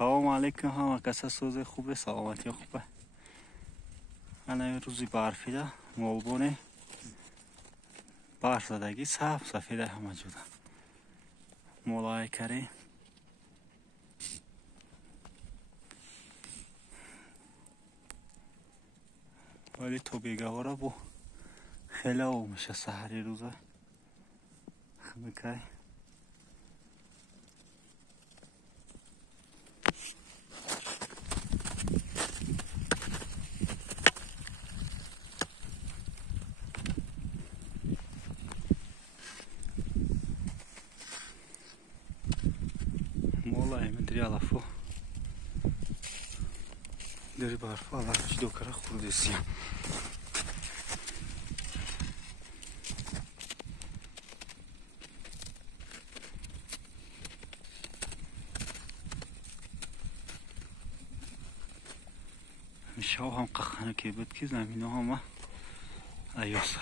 سلام علیکم. همه کسا سوز خوبه، سلامتی خوبه. انا روزی برفیده ملبونه برف زدگی صاف سفیده همه جوده مولای کری ولی تو بیگواره بو خیلی او میشه سحری روزه خمیکای مولای مدری علفو داری برفو علفش دوکره خوردسیم شاو هم قخانه که بود که زمینه همه ایاسه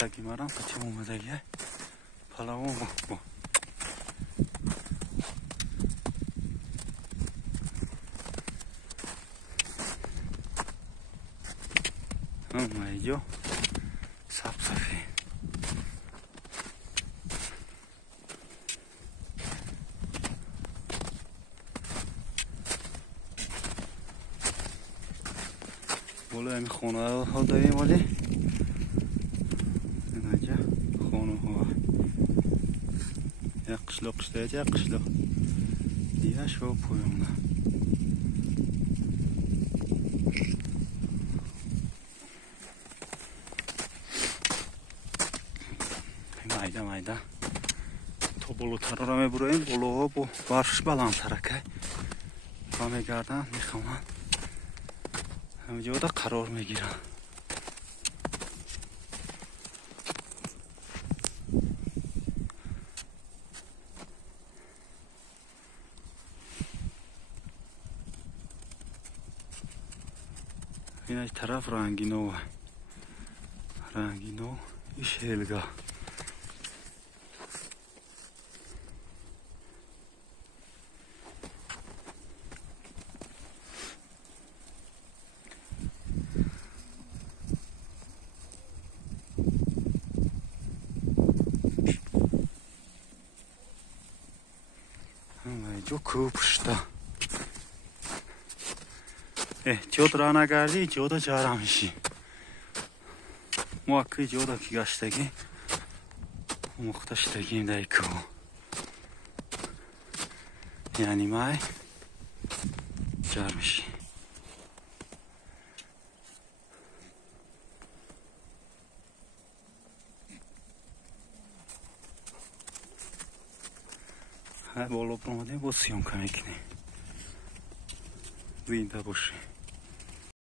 سگی مرم پچه اومده گه پلاو با همه جو صف صفی بوله همی خونه ها داریم ولی اینجا خونه ها یک قشلو قشته یک قشلو دیگه شو پویمونه مایده تو بلوتر را میبرویم بلوها با برفش بلندترکه را میگردن میخوامن همینجا بوده قرار میگیرن این ای طرف رنگینو ایش هلگا جو کوپشتا جود را نگردی جودا جارا میشی موکه جودا کی گشتگی مختشتگیم دیکو یعنی مای جار میشی های بالا برماده با سیام کنه کنی زینده باشی